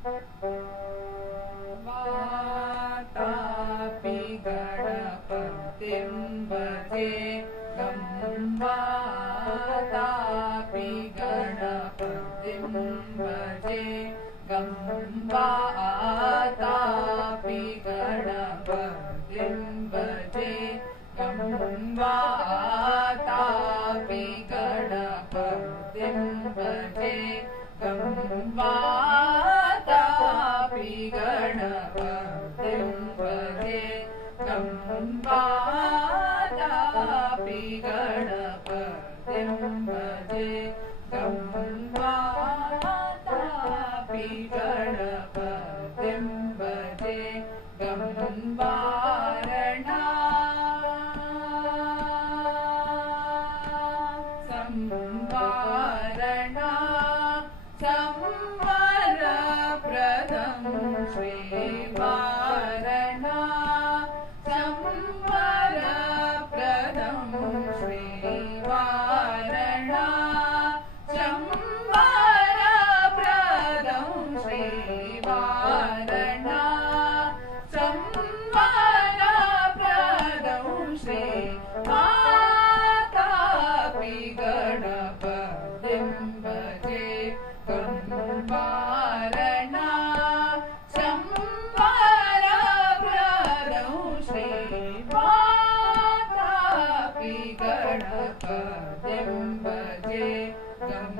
वातापि गणपतिं भजे गं वातापि गणपतिं भजे गं वातापि गणपतिं भजे गं वातापि गणपतिं भजे गं वातापि गणपतिं भजे गं वातापि गणपतिं भजे गं वातापि गणपतिं भजे गं वारणा संवारणा संवरप्रदं श्रीवारणा संवरप्रदं श्रीवारणा संवरप्रदं श्रीवारणा संवरप्रदं श्रीवातापि गणपतिं भजे गं वारणा संवरप्रदं श्रीवातापि गणपतिं भजे गं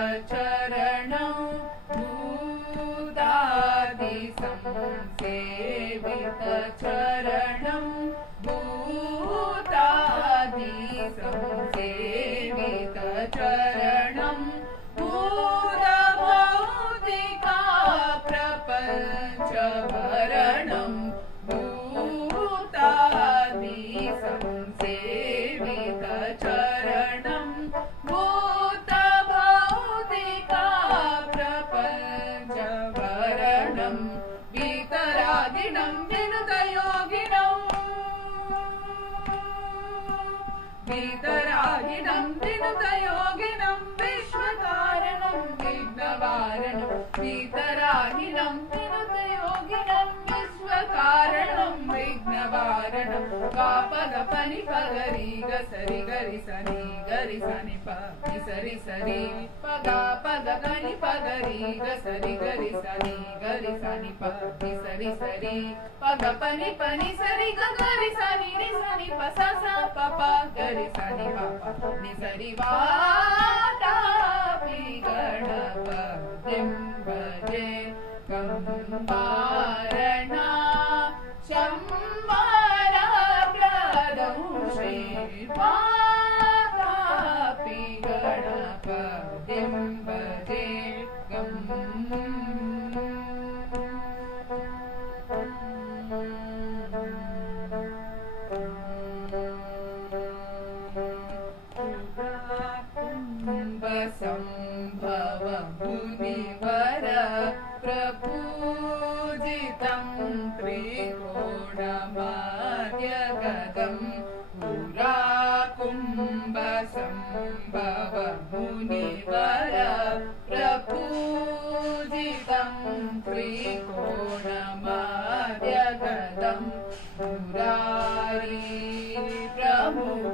भूतादिसंसेवितचरणं भूतादिसंसेवितचरणं भूतादिसंसेवितचरणं भूतभौतिका प्रपञ्चभरणं भूतादिसंसेवितचरणं भूतभौतिका प्रपञ्चभरणं वीतरागिणं विनुतयोगिनं वीतरागिणं विनुतयोगिनं विश्वकारणं विघ्नवारणं वीतरागिणं विनुतयोगिनं विश्वकारणं विघ्नवारणं गापगपनि पगरि गसरि गरि सनि प सरि सरि पगा पगनि पगरि गसरि गरि सनि प सरि सरि पगपनि पनि सरि गरि सनि नि सनि प सा प गरि सनि प नि सरि वातापि गणपतिं भजे गं वारणा संवरप्रदं श्रीवातापि गणपतिं भजे गं कुम्भसंभव मुनिवर प्रपूजितं त्रिकोणमाद्यगतं पुराकुम्भसंभव मुनिवर प्रपूजितं त्रिकोणमाद्यगतं मुरारी प्रमुखाजभासितं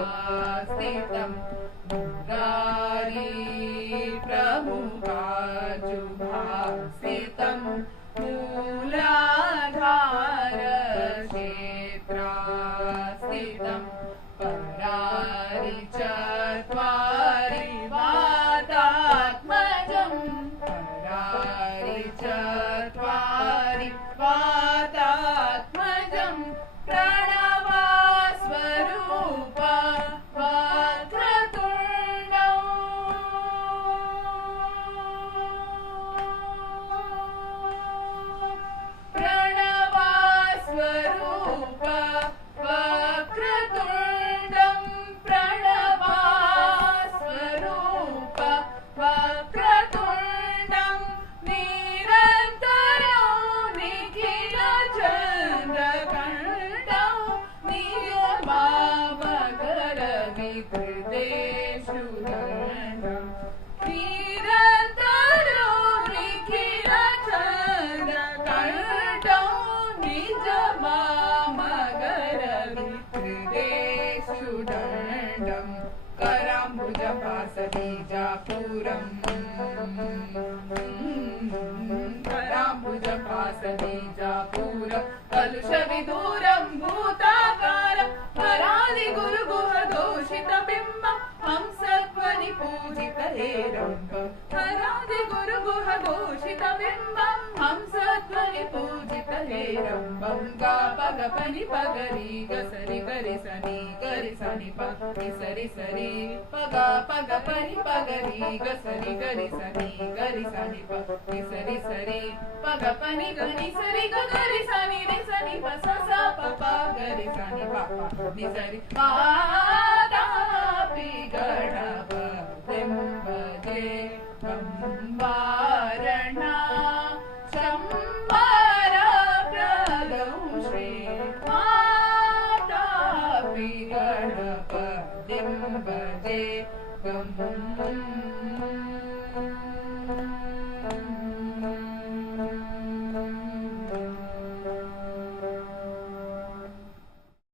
मूलाधारक्षेत्रास्थितं मुरारी प्रमुखाजुभासितं मूलाधारक्षेत्रास्थितं परारि चत्वारि वातात्मजं परारि चत्वारि वाता दण्डम् निरन्तरो निखिलचन्द्रकण्ठौ निज मामगरविकृतेषु दण्डम् कराम्बुजपासबीजापुरम् कराम्बुजपासबीजापुरम् कलुषविदूरम् भूताकारम् करादिगुरुगुहदोषितबिम्बम् हंसध्वनि पूजितहेरम्बम् करादिगुरुगुहदोषितबिम्बम् हंसध्वनि पूजितहेरम्बम् गा पग पनि पगरि गसरि गरि सनि प सरि सरि पग पग पनि पगरि गसरि गरि सनि प सरि सरि पग पनि गनि सरि गरि सनि रि सनि प स स प प गरि सनि प नि सरि पादापि गणपतिं भजे वारणा शम्बरप्रदं श्री मातापि गणपतिं भजे